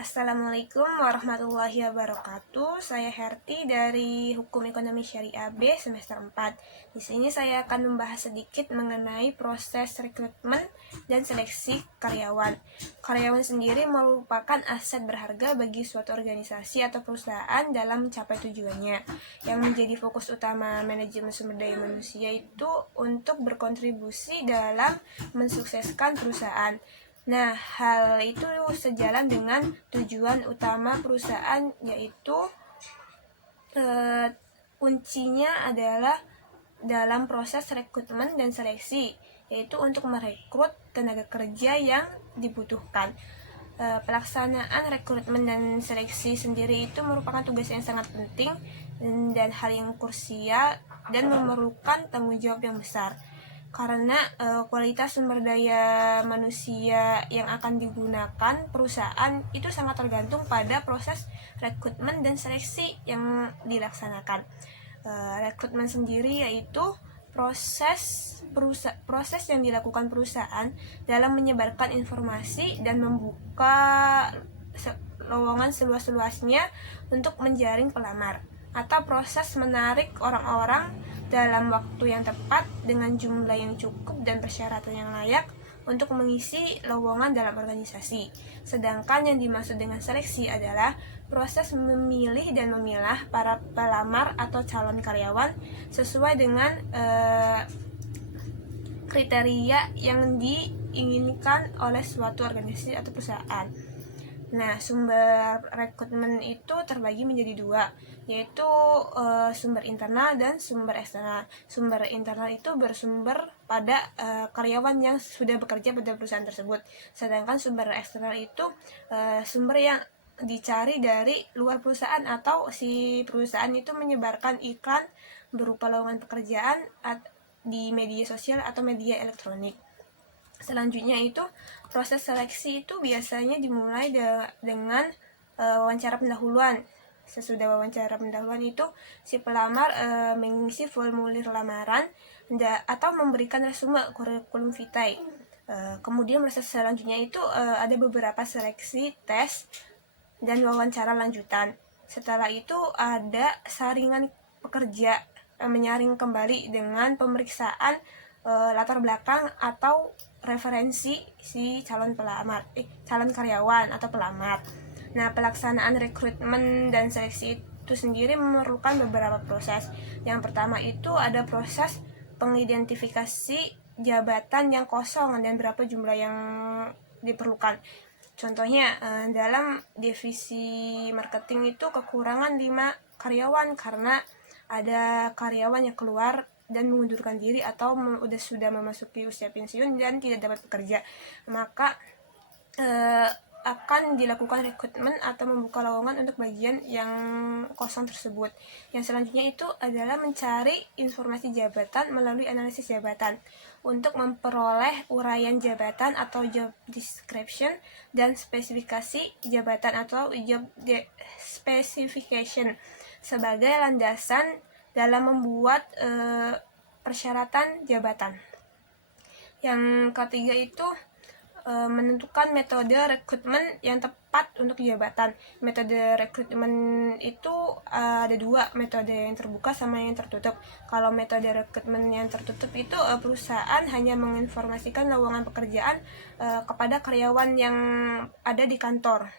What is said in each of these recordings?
Assalamualaikum warahmatullahi wabarakatuh. Saya Herti dari Hukum Ekonomi Syariah B semester 4. Di sini saya akan membahas sedikit mengenai proses rekrutmen dan seleksi karyawan. Karyawan sendiri merupakan aset berharga bagi suatu organisasi atau perusahaan dalam mencapai tujuannya. Yang menjadi fokus utama manajemen sumber daya manusia itu untuk berkontribusi dalam mensukseskan perusahaan. Nah, hal itu sejalan dengan tujuan utama perusahaan, yaitu kuncinya adalah dalam proses rekrutmen dan seleksi, yaitu untuk merekrut tenaga kerja yang dibutuhkan. Pelaksanaan rekrutmen dan seleksi sendiri itu merupakan tugas yang sangat penting dan hal yang krusial dan memerlukan tanggung jawab yang besar. Karena kualitas sumber daya manusia yang akan digunakan perusahaan itu sangat tergantung pada proses rekrutmen dan seleksi yang dilaksanakan. Rekrutmen sendiri yaitu proses yang dilakukan perusahaan dalam menyebarkan informasi dan membuka lowongan seluas-luasnya untuk menjaring pelamar, atau proses menarik orang-orang dalam waktu yang tepat dengan jumlah yang cukup dan persyaratan yang layak untuk mengisi lowongan dalam organisasi. Sedangkan yang dimaksud dengan seleksi adalah proses memilih dan memilah para pelamar atau calon karyawan sesuai dengan kriteria yang diinginkan oleh suatu organisasi atau perusahaan. Nah, sumber rekrutmen itu terbagi menjadi dua, yaitu sumber internal dan sumber eksternal. Sumber internal itu bersumber pada karyawan yang sudah bekerja pada perusahaan tersebut. Sedangkan sumber eksternal itu sumber yang dicari dari luar perusahaan, atau si perusahaan itu menyebarkan iklan berupa lowongan pekerjaan di media sosial atau media elektronik. Selanjutnya itu proses seleksi itu biasanya dimulai dengan wawancara pendahuluan. Sesudah wawancara pendahuluan itu si pelamar mengisi formulir lamaran atau memberikan resume kurikulum vitae. Kemudian proses selanjutnya itu ada beberapa seleksi, tes, dan wawancara lanjutan. Setelah itu ada saringan pekerja, menyaring kembali dengan pemeriksaan latar belakang atau referensi si calon karyawan atau pelamar. Nah, pelaksanaan rekrutmen dan seleksi itu sendiri memerlukan beberapa proses. Yang pertama itu ada proses pengidentifikasi jabatan yang kosong dan berapa jumlah yang diperlukan. Contohnya dalam divisi marketing itu kekurangan 5 karyawan karena ada karyawan yang keluar dan mengundurkan diri atau sudah memasuki usia pensiun dan tidak dapat bekerja, maka akan dilakukan rekrutmen atau membuka lowongan untuk bagian yang kosong tersebut. Yang selanjutnya itu adalah mencari informasi jabatan melalui analisis jabatan untuk memperoleh uraian jabatan atau job description dan spesifikasi jabatan atau job specification sebagai landasan dalam membuat persyaratan jabatan. Yang ketiga itu menentukan metode rekrutmen yang tepat untuk jabatan. Metode rekrutmen itu ada dua, metode yang terbuka sama yang tertutup. Kalau metode rekrutmen yang tertutup itu perusahaan hanya menginformasikan lowongan pekerjaan kepada karyawan yang ada di kantor.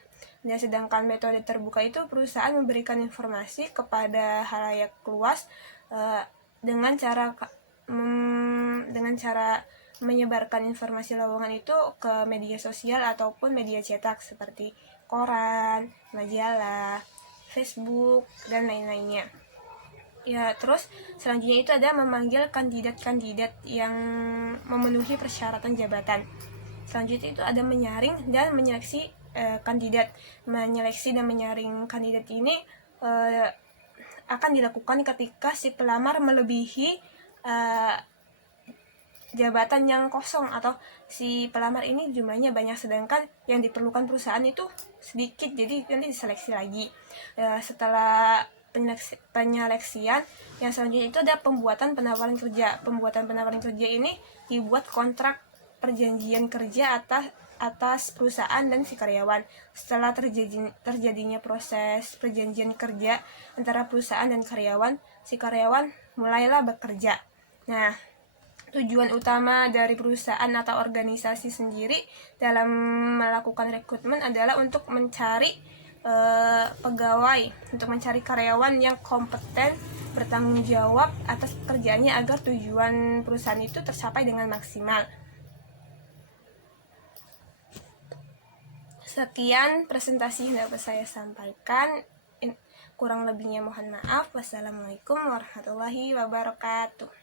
Nah, sedangkan metode terbuka itu perusahaan memberikan informasi kepada halayak luas dengan cara menyebarkan informasi lowongan itu ke media sosial ataupun media cetak seperti koran, majalah, Facebook, dan lain-lainnya. Ya, terus selanjutnya itu ada memanggil kandidat-kandidat yang memenuhi persyaratan jabatan. Selanjutnya itu ada menyaring dan menyeleksi kandidat. Menyeleksi dan menyaring kandidat ini akan dilakukan ketika si pelamar melebihi jabatan yang kosong, atau si pelamar ini jumlahnya banyak sedangkan yang diperlukan perusahaan itu sedikit, jadi nanti diseleksi lagi. Setelah penyeleksian, yang selanjutnya itu ada pembuatan penawaran kerja. Pembuatan penawaran kerja ini dibuat kontrak perjanjian kerja atas perusahaan dan si karyawan. Setelah terjadinya proses perjanjian kerja antara perusahaan dan karyawan, si karyawan mulailah bekerja. Nah, tujuan utama dari perusahaan atau organisasi sendiri dalam melakukan rekrutmen adalah untuk mencari pegawai, untuk mencari karyawan yang kompeten, bertanggung jawab atas pekerjaannya agar tujuan perusahaan itu tercapai dengan maksimal. Sekian presentasi yang dapat saya sampaikan. Kurang lebihnya mohon maaf. Wassalamualaikum warahmatullahi wabarakatuh.